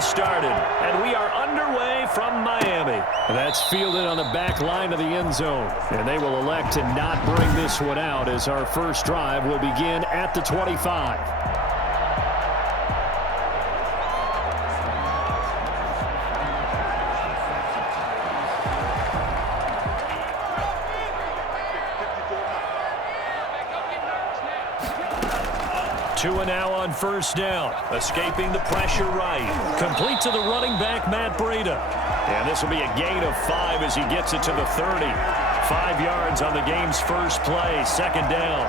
just started, and we are underway from Miami. That's fielded on the back line of the end zone, and they will elect to not bring this one out as our first drive will begin at the 25. 2 now on first down. Escaping the pressure right. Complete to the running back, Matt Breida. And this will be a gain of 5 as he gets it to the 30. 5 yards on the game's first play. Second down.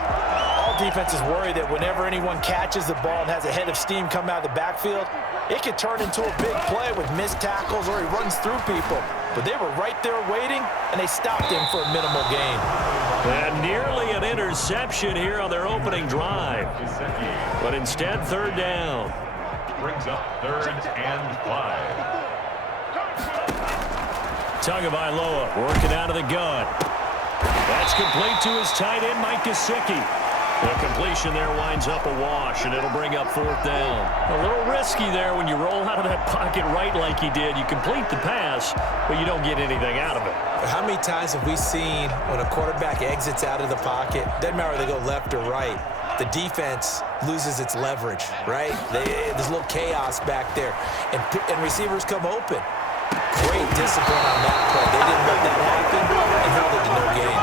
All defenses worry that whenever anyone catches the ball and has a head of steam come out of the backfield, it could turn into a big play with missed tackles or he runs through people. But they were right there waiting, and they stopped him for a minimal gain. And nearly an interception here on their opening drive. But instead, third down. Brings up 3rd and 5. Tagovailoa working out of the gun. That's complete to his tight end, Mike Gesicki. The completion there winds up a wash, and it'll bring up 4th down. A little risky there when you roll out of that pocket right like he did. You complete the pass, but you don't get anything out of it. How many times have we seen when a quarterback exits out of the pocket, doesn't matter whether they go left or right, the defense loses its leverage, right? There's a little chaos back there, and receivers come open. Great discipline on that play. They didn't let that happen and held it to no gain.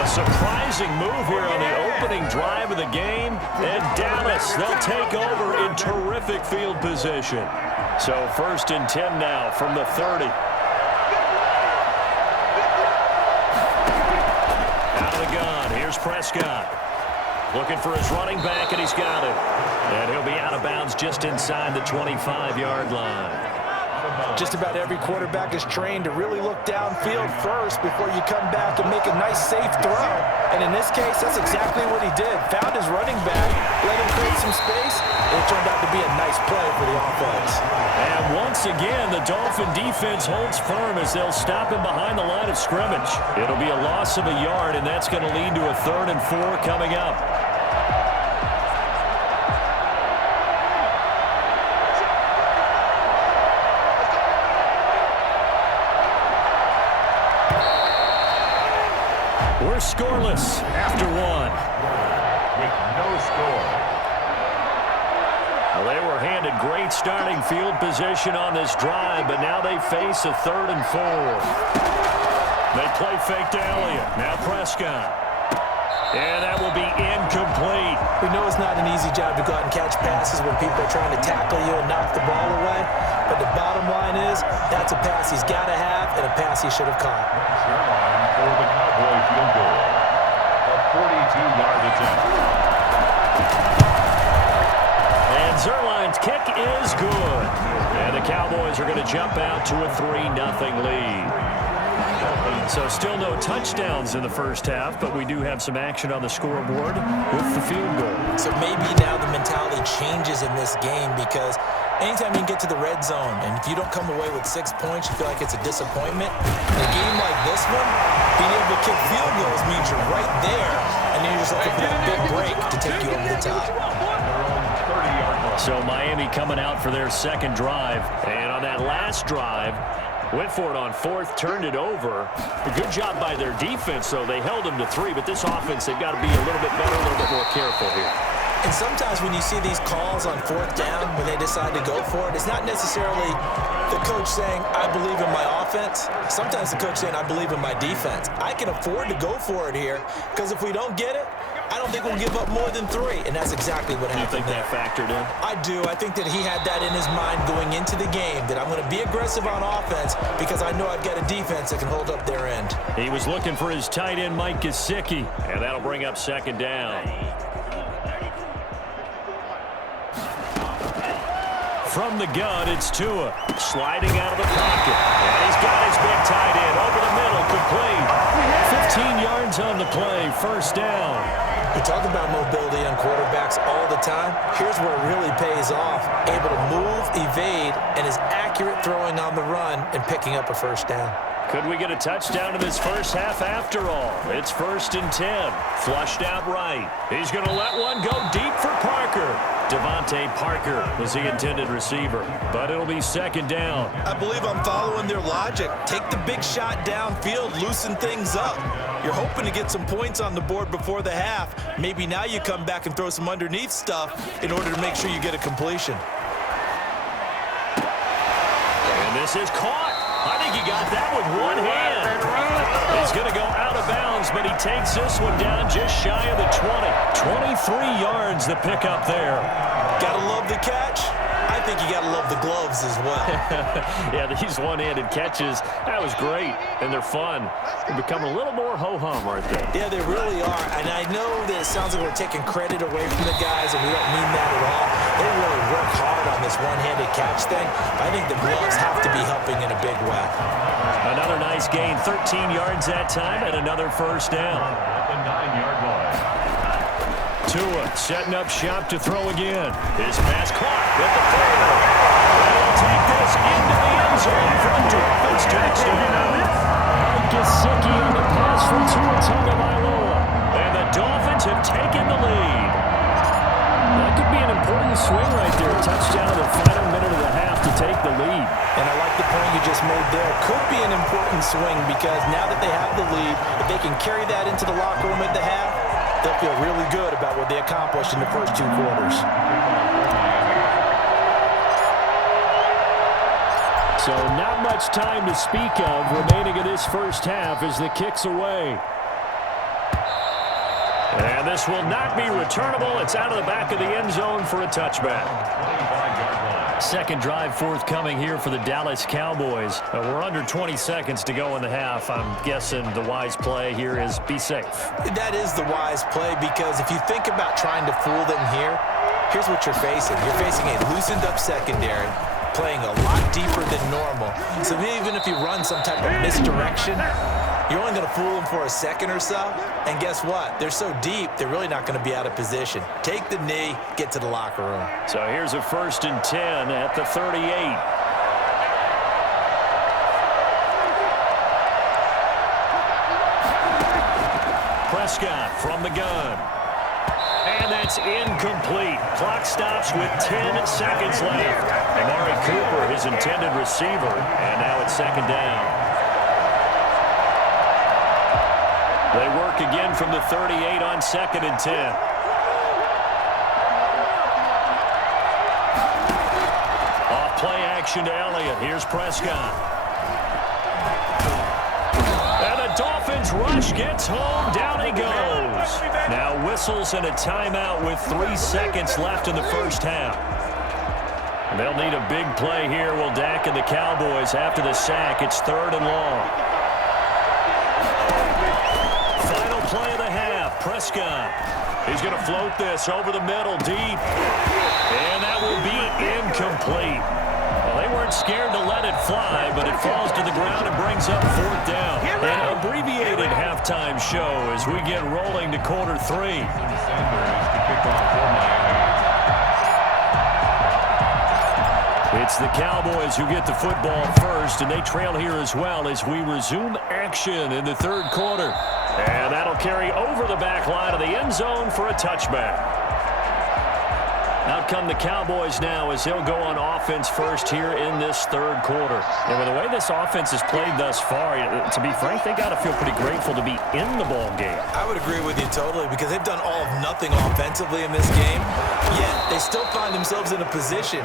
A surprising move here on the opening drive of the game. And Dallas, they'll take over in terrific field position. So 1st and 10 now from the 30. Out of the gun. Here's Prescott. Looking for his running back, and he's got it. And he'll be out of bounds just inside the 25-yard line. Just about every quarterback is trained to really look downfield first before you come back and make a nice, safe throw. And in this case, that's exactly what he did. Found his running back, let him create some space, and it turned out to be a nice play for the offense. And once again, the Dolphin defense holds firm as they'll stop him behind the line of scrimmage. It'll be a loss of a yard, and that's going to lead to a 3rd and 4 coming up. We're scoreless after 1. With no score. Well, they were handed great starting field position on this drive, but now they face a 3rd and 4. They play fake to Elliott. Now Prescott. And that will be incomplete. We know it's not an easy job to go out and catch passes when people are trying to tackle you and knock the ball away. But the bottom line is, that's a pass he's got to have and a pass he should have caught. For the Cowboys field goal. A 42-yard attempt. And Zerline's kick is good. And the Cowboys are going to jump out to a 3-0 lead. So still no touchdowns in the first half, but we do have some action on the scoreboard with the field goal. So maybe now the mentality changes in this game because anytime you can get to the red zone, and if you don't come away with 6 points, you feel like it's a disappointment. In a game like this one, being able to kick field goals means you're right there, and then you're just looking for that big break to take you over the top. So Miami coming out for their second drive, and on that last drive, went for it on 4th, turned it over. A good job by their defense, though. They held them to 3, but this offense, they've got to be a little bit better, a little bit more careful here. And sometimes when you see these calls on 4th down, when they decide to go for it, it's not necessarily the coach saying, I believe in my offense. Sometimes the coach saying, I believe in my defense. I can afford to go for it here because if we don't get it, I don't think we'll give up more than 3, and that's exactly what happened. You think that factored in? I do. I think that he had that in his mind going into the game, that I'm going to be aggressive on offense because I know I've got a defense that can hold up their end. He was looking for his tight end, Mike Gesicki, and that'll bring up 2nd down. From the gun, it's Tua, sliding out of the pocket. And he's got his big tight end over the middle, complete. 15 yards on the play, 1st down. We talk about mobility on quarterbacks all the time. Here's where it really pays off. Able to move, evade, and is accurate throwing on the run and picking up a 1st down. Could we get a touchdown in this first half after all? It's 1st and 10. Flushed out right. He's going to let one go deep for Parker. Devontae Parker was the intended receiver, but it'll be 2nd down. I believe I'm following their logic. Take the big shot downfield, loosen things up. You're hoping to get some points on the board before the half. Maybe now you come back and throw some underneath stuff in order to make sure you get a completion. And this is caught. I think he got that with one hand. He's going to go out of bounds, but he takes this one down just shy of the 20. 23 yards the pickup there. Gotta love the catch. I think you gotta love the gloves as well. Yeah, these one-handed catches, that was great, and they're fun. They're becoming a little more ho-hum, aren't they? Yeah, they really are. And I know that it sounds like we're taking credit away from the guys, and we don't mean that at all. They really work hard on this one-handed catch thing. But I think the gloves have to be helping in a big way. Another nice gain, 13 yards that time, and another 1st down. At the 9-yard line. Tua setting up shop to throw again. His pass caught at the 30. They'll take this into the end zone for a Dolphins touchdown. Gesicki on the pass from Tua Tagovailoa. And the Dolphins have taken the lead. That could be an important swing right there. Touchdown in the final minute of the half to take the lead. And I like the point you just made there. Could be an important swing because now that they have the lead, if they can carry that into the locker room at the half, they'll feel really good about what they accomplished in the first 2 quarters. So not much time to speak of remaining in this first half as the kick's away. And this will not be returnable. It's out of the back of the end zone for a touchback. 2nd drive forthcoming here for the Dallas Cowboys. We're under 20 seconds to go in the half. I'm guessing the wise play here is be safe. That is the wise play because if you think about trying to fool them here, here's what you're facing. You're facing a loosened up secondary, playing a lot deeper than normal. So even if you run some type of misdirection, you're only going to fool them for a second or so. And guess what? They're so deep, they're really not going to be out of position. Take the knee, get to the locker room. So here's a 1st and 10 at the 38. Prescott from the gun. And that's incomplete. Clock stops with 10 seconds left. Amari Cooper, his intended receiver, and now it's 2nd down. They work again from the 38 on 2nd and 10. Off play action to Elliott. Here's Prescott. And the Dolphins rush gets home. Down he goes. Now whistles and a timeout with 3 seconds left in the first half. They'll need a big play here. Will Dak and the Cowboys after the sack. It's 3rd and long. Play of the half. Prescott. He's going to float this over the middle deep. And that will be incomplete. Well, they weren't scared to let it fly, but it falls to the ground and brings up 4th down. An abbreviated halftime show as we get rolling to quarter 3. It's the Cowboys who get the football first, and they trail here as well as we resume action in the 3rd quarter. And that'll carry over the back line of the end zone for a touchback. Out come the Cowboys now as they'll go on offense first here in this 3rd quarter. And with the way this offense has played thus far, to be frank, they got to feel pretty grateful to be in the ball game. I would agree with you totally because they've done all of nothing offensively in this game, yet they still find themselves in a position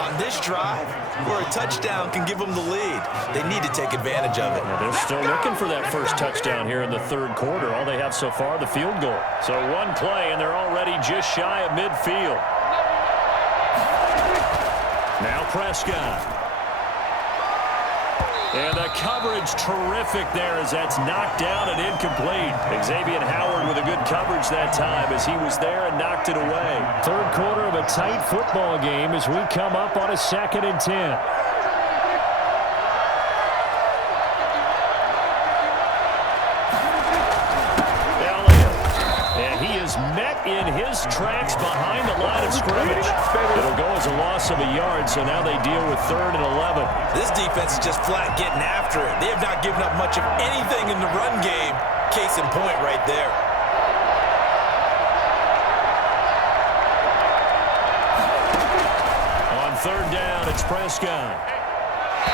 on this drive where a touchdown can give them the lead. They need to take advantage of it. Yeah, they're still looking for that first touchdown here in the 3rd quarter. All they have so far, the field goal. So one play, and they're already just shy of midfield. Now Prescott. And the coverage terrific there as that's knocked down and incomplete. Xavier Howard with a good coverage that time as he was there and knocked it away. 3rd quarter of a tight football game as we come up on a 2nd and 10. Elliott. And he is met in his tracks behind the line of scrimmage. It'll go as a loss of a yard, so now they deal with 3rd and 11. This defense is just flat getting after it. They have not given up much of anything in the run game. Case in point right there. On 3rd down, it's Prescott.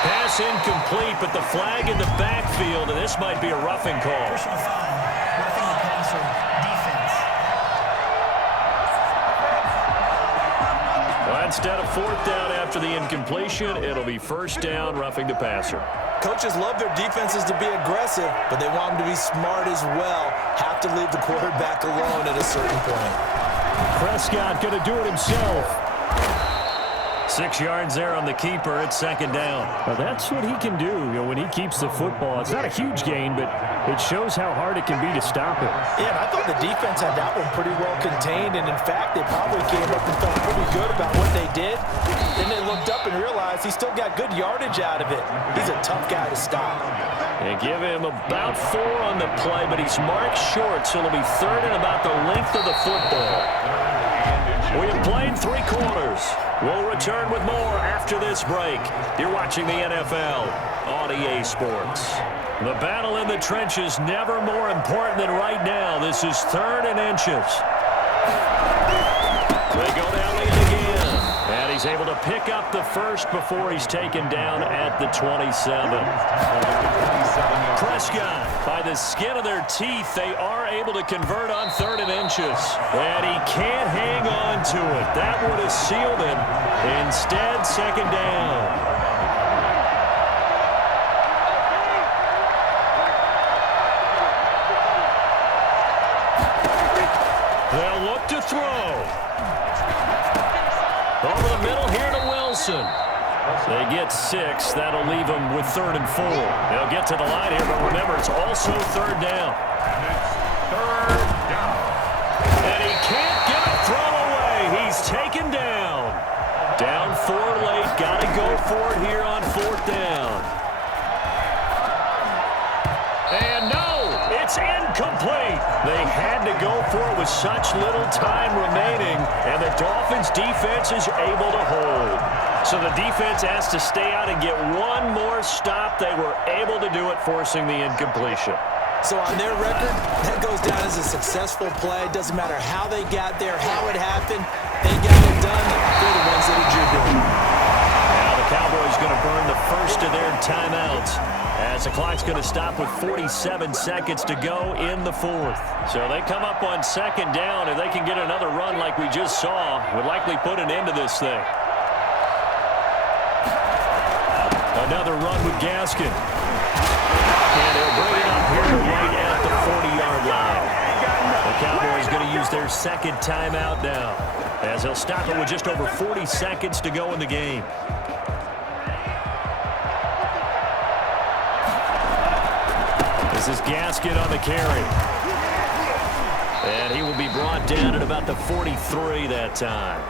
Pass incomplete, but the flag in the backfield, and this might be a roughing call. Personal foul, roughing the passer, defense. Well, instead of 4th down after the incompletion, it'll be 1st down, roughing the passer. Coaches love their defenses to be aggressive, but they want them to be smart as well. Have to leave the quarterback alone at a certain point. Prescott going to do it himself. 6 yards there on the keeper. It's 2nd down. Well, that's what he can do, when he keeps the football. It's not a huge gain, but it shows how hard it can be to stop it. Yeah, and I thought the defense had that one pretty well contained, and in fact, they probably came up and felt pretty good about what they did. Then they looked up and realized he still got good yardage out of it. He's a tough guy to stop. They give him about 4 on the play, but he's marked short, so it'll be 3rd and about the length of the football. We have played 3 quarters. We'll return with more after this break. You're watching the NFL on EA Sports. The battle in the trenches never more important than right now. This is 3rd and inches. They go down the end again. And he's able to pick up the first before he's taken down at the 27. Prescott, by the skin of their teeth, they are able to convert on 3rd and inches. And he can't hang on to it. That would have sealed him. Instead, 2nd down. They'll look to throw. Over the middle here to Wilson. They get 6. That'll leave them with 3rd and 4. They'll get to the line here, but remember, it's also 3rd down. 3rd down. And he can't get a throw away. He's taken down. Down 4 late. Got to go for it here on 4th down. And no, it's incomplete. They had to go for it with such little time remaining, and the Dolphins' defense is able to hold. So the defense has to stay out and get one more stop. They were able to do it, forcing the incompletion. So on their record, that goes down as a successful play. Doesn't matter how they got there, how it happened. They got it done. They're the ones that are jubilant. Now the Cowboys going to burn the first of their timeouts as the clock's going to stop with 47 seconds to go in the 4th. So they come up on 2nd down. If they can get another run like we just saw, would likely put an end to this thing. Another run with Gaskin. And they'll bring it up here right at the 40-yard line. The Cowboys going to use their 2nd timeout now, as they'll stop it with just over 40 seconds to go in the game. This is Gaskin on the carry. And he will be brought down at about the 43 that time.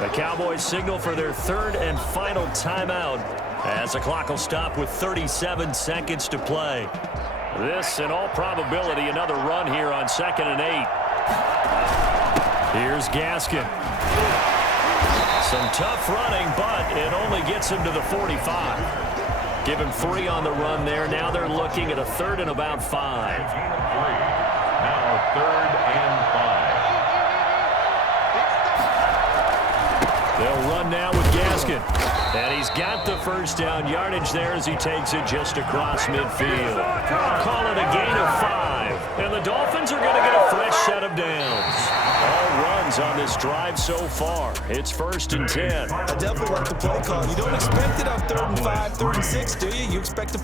The Cowboys signal for their 3rd and final timeout, as the clock will stop with 37 seconds to play. This, in all probability, another run here on 2nd and 8. Here's Gaskin. Some tough running, but it only gets him to the 45. Give him 3 on the run there. Now they're looking at a 3rd and about 5. Now 3rd and 5. They'll run now with Gaskin. And he's got the first down yardage there as he takes it just across midfield. Call it a gain of 5. And the Dolphins are going to get a fresh set of downs. All runs on this drive so far. It's 1st and 10. I definitely like the play call. You don't expect it on 3rd and 5, 3rd and 6, do you? You expect to